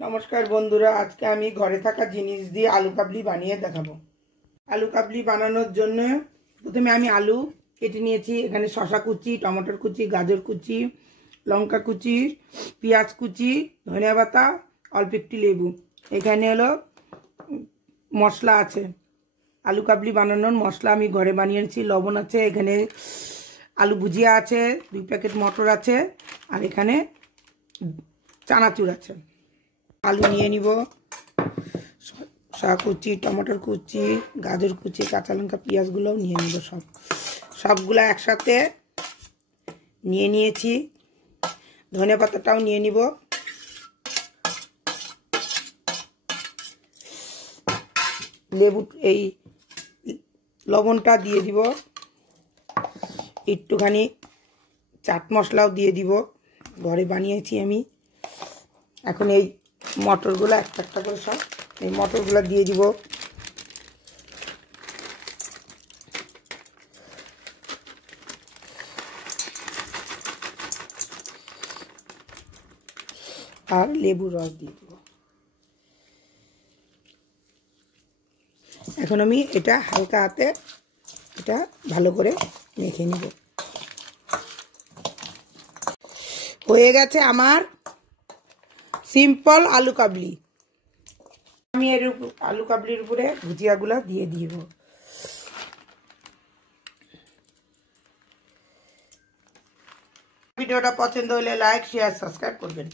नमस्कार बंधुरा आज के आमी घरे थाका जिनिस दिए आलू काबली बानिये देखाबो। आलू काबली बानानोर जोन्नो प्रथमे आमी आलू केटे नियेछि। एखाने शशा कुचि, टमेटोर कुचि, गाजर कुचि, लंका कुचि, पेंयाज कुचि, धनिया पाता, अल्प एकटु लेबू। एखाने हलो मशला आछे, आलू काबली बानानोर मशला आमी घरे बानिয়েছি। लवण आछे, एखाने आलू भुजिया आछे, 2 প্যাকেট मटर आछे और एखाने चानाचूर आछे। आलू निये निब, शसा कुचि, टमेटोर कुचि, गाजर कुचि, काँचा लंका, पेঁয়াজগুলো निये निब। सबगुला एकसाथे निये निয়েছি। धनिया पाताटाও निये निब। लेबू এই লবণটা দিয়ে দিব। একটুখানি চাট মশলাও দিয়ে দিব, ঘরে বানিয়েছি আমি। এখন এই মটরগুলো একটা একটা করে সব এই মটরগুলো দিয়ে দিব। আর লেবুর রস দিয়ে দিব। এখন আমি এটা হালকা হাতে এটা ভালো করে মেখে নিব। হয়ে গেছে আমার সিম্পল আলু কাবলি। আমি এর আলু কাবলির উপরে ভুজিয়াগুলো দিয়ে দিব। ভিডিওটা পছন্দ হলে লাইক শেয়ার সাবস্ক্রাইব করবেন।